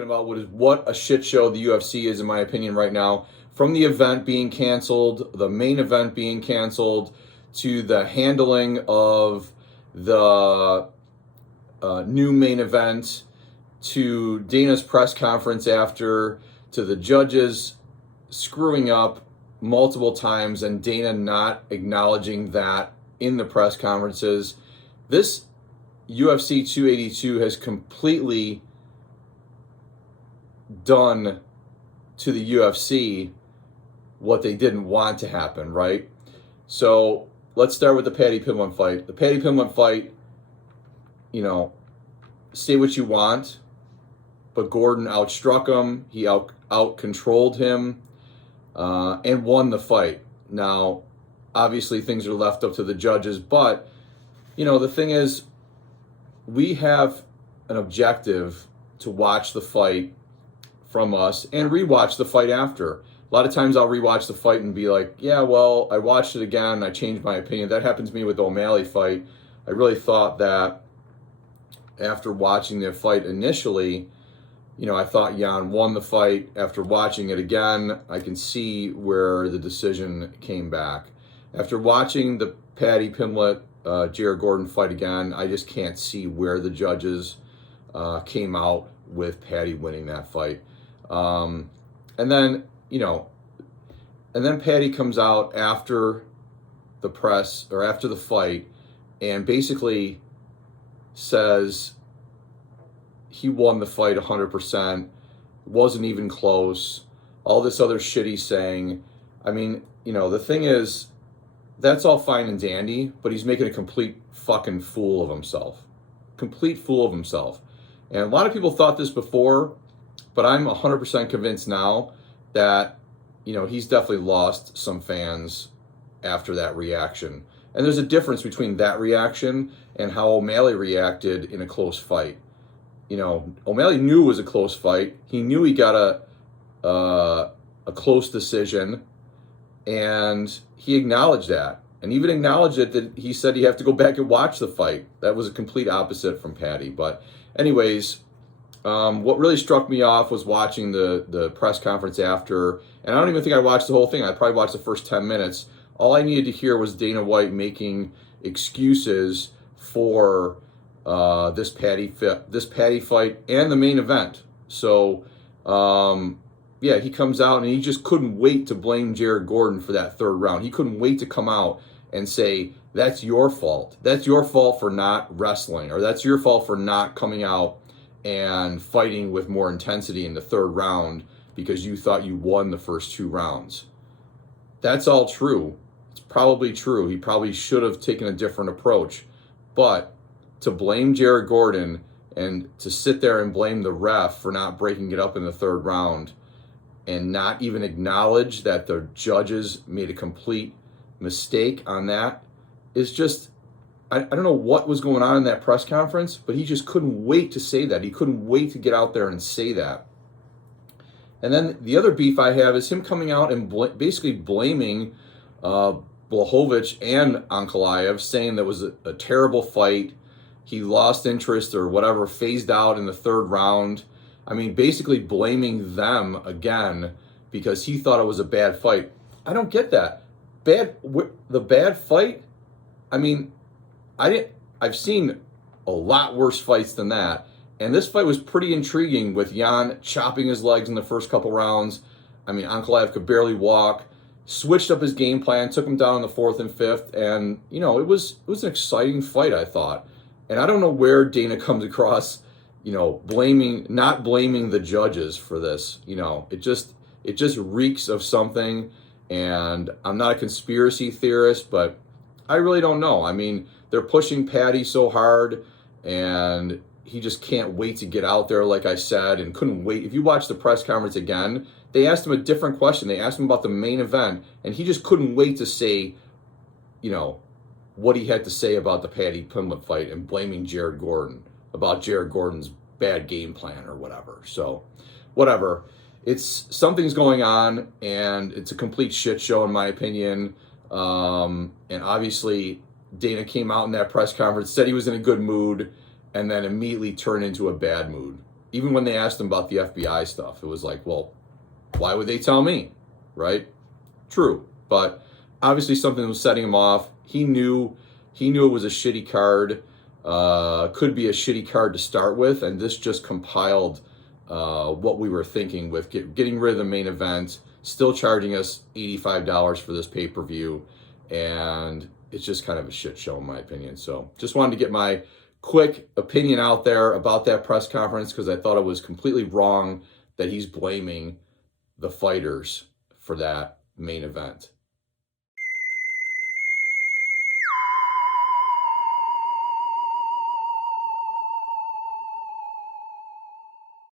talking about what a shit show the UFC is, in my opinion, right now. From the event being canceled, the main event being canceled, to the handling of the new main event, to Dana's press conference after, to the judges screwing up multiple times and Dana not acknowledging that in the press conferences. This UFC 282 has completely done to the UFC what they didn't want to happen, right? So let's start with the Paddy Pimblett fight. The Paddy Pimblett fight, say what you want, but Gordon outstruck him. He out-controlled him and won the fight. Now, obviously, things are left up to the judges, but, the thing is, we have an objective to watch the fight from us and rewatch the fight after. A lot of times I'll rewatch the fight and be like, yeah, well, I watched it again, I changed my opinion. That happened to me with the O'Malley fight. I really thought that after watching the fight initially, I thought Jan won the fight. After watching it again, I can see where the decision came back. After watching the Paddy Pimblett, Jared Gordon fight again, I just can't see where the judges came out with Paddy winning that fight. And then Paddy comes out after the press, or after the fight, and basically says he won the fight 100%, wasn't even close, all this other shit he's saying. I mean, the thing is, that's all fine and dandy, but he's making a complete fucking fool of himself. Complete fool of himself. And a lot of people thought this before, but I'm 100% convinced now that, he's definitely lost some fans after that reaction. And there's a difference between that reaction and how O'Malley reacted in a close fight. O'Malley knew it was a close fight. He knew he got a close decision, and he acknowledged that. And even acknowledged it, that he said he have to go back and watch the fight. That was a complete opposite from Paddy. But anyways, what really struck me off was watching the press conference after. And I don't even think I watched the whole thing. I probably watched the first 10 minutes. All I needed to hear was Dana White making excuses for this Paddy fight and the main event. So, he comes out and he just couldn't wait to blame Jared Gordon for that third round. He couldn't wait to come out and say, that's your fault. That's your fault for not wrestling, or that's your fault for not coming out and fighting with more intensity in the third round because you thought you won the first two rounds. That's all true. It's probably true. He probably should have taken a different approach. But to blame Jared Gordon and to sit there and blame the ref for not breaking it up in the third round and not even acknowledge that the judges made a complete mistake on that is just, I don't know what was going on in that press conference, but he just couldn't wait to say that. He couldn't wait to get out there and say that. And then the other beef I have is him coming out and basically blaming Blachowicz and Ankalaev, saying that was a terrible fight. He lost interest or whatever, phased out in the third round. I mean, basically blaming them again because he thought it was a bad fight. I don't get that. The bad fight? I mean, I've seen a lot worse fights than that. And this fight was pretty intriguing with Jan chopping his legs in the first couple rounds. I mean, Ankalaev could barely walk, switched up his game plan, took him down in the fourth and fifth. And, it was an exciting fight, I thought. And I don't know where Dana comes across, not blaming the judges for this. It just reeks of something. And I'm not a conspiracy theorist, but I really don't know. I mean, they're pushing Paddy so hard, and he just can't wait to get out there, like I said, and couldn't wait. If you watch the press conference again, they asked him a different question. They asked him about the main event, and he just couldn't wait to say, what he had to say about the Paddy Pimblett fight and blaming Jared Gordon, about Jared Gordon's bad game plan or whatever. So, whatever. Something's going on, and it's a complete shit show in my opinion. And obviously, Dana came out in that press conference, said he was in a good mood, and then immediately turned into a bad mood. even when they asked him about the FBI stuff, it was like, well, why would they tell me, right? True, but obviously something was setting him off. He knew it was a shitty card, could be a shitty card to start with, and this just compiled what we were thinking with getting rid of the main event, still charging us $85 for this pay-per-view, and it's just kind of a shit show in my opinion. So just wanted to get my quick opinion out there about that press conference, because I thought it was completely wrong that he's blaming the fighters for that main event.